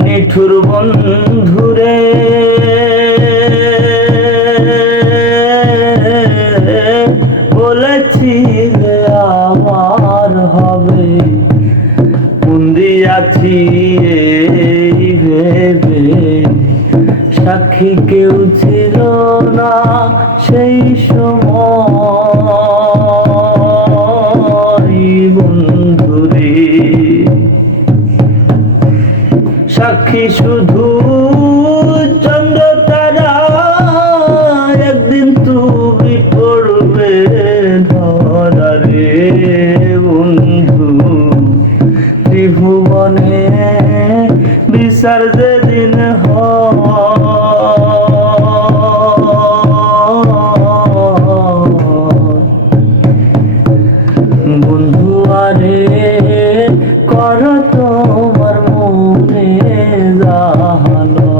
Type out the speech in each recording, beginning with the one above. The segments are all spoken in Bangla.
নিঠুর বন্ধুরে বলেছিলে আমার হবে, বন্দি আছি এই ভেবে সাক্ষী কেউ ছিল না সেই সময় বন্ধুরে। সাক্ষী শুধু চন্দ্র তারা, একদিন তুমি পড়বে ধরা রে বন্ধু। ত্রিভুবনে বিচার যেদিন বন্ধু আরে কর তোমার মনে জানো,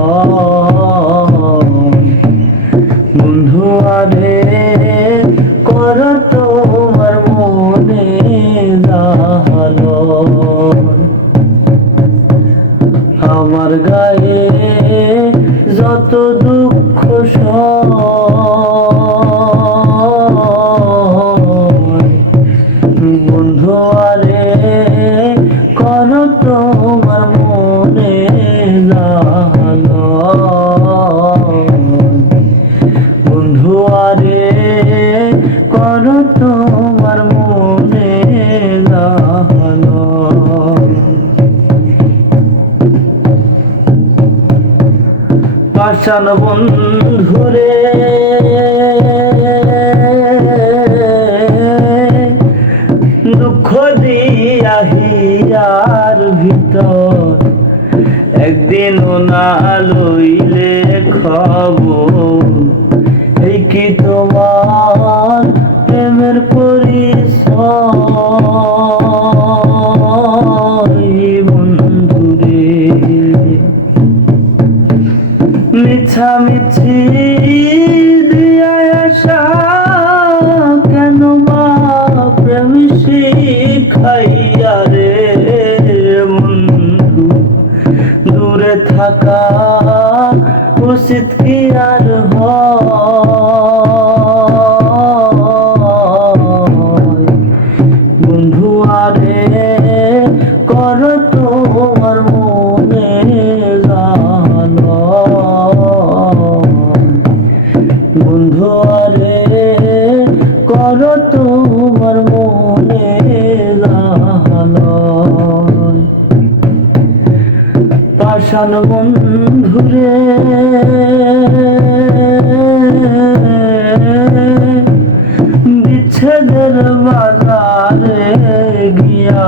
বন্ধু আরে কর তোমার মনে জানো। আমার গায়ে যত দুঃখ বন্ধু আরে কর তোমার মনে জানো, বন্ধু আরে কর তোমার মনে জানো। পাষাণ বন্ধুরে দুঃখ দিয়া হিয়ার ভিতর, একদিনও না লইলে খবর। এই কি তোমার প্রেমের পরিচয় বন্ধুরে। মিছামিছি দিয়া আশা কেন বা প্রেম শিখাইয়া রে বন্ধু। দূরে থাকা উচিত কি আর হয় বন্ধু আরে কর তোমার মনে জানো, বন্ধু আরে কর তোমার মনে জানো। পাষাণ বন্ধুরে বিচ্ছেদের বাজারে গিয়া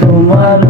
তোমার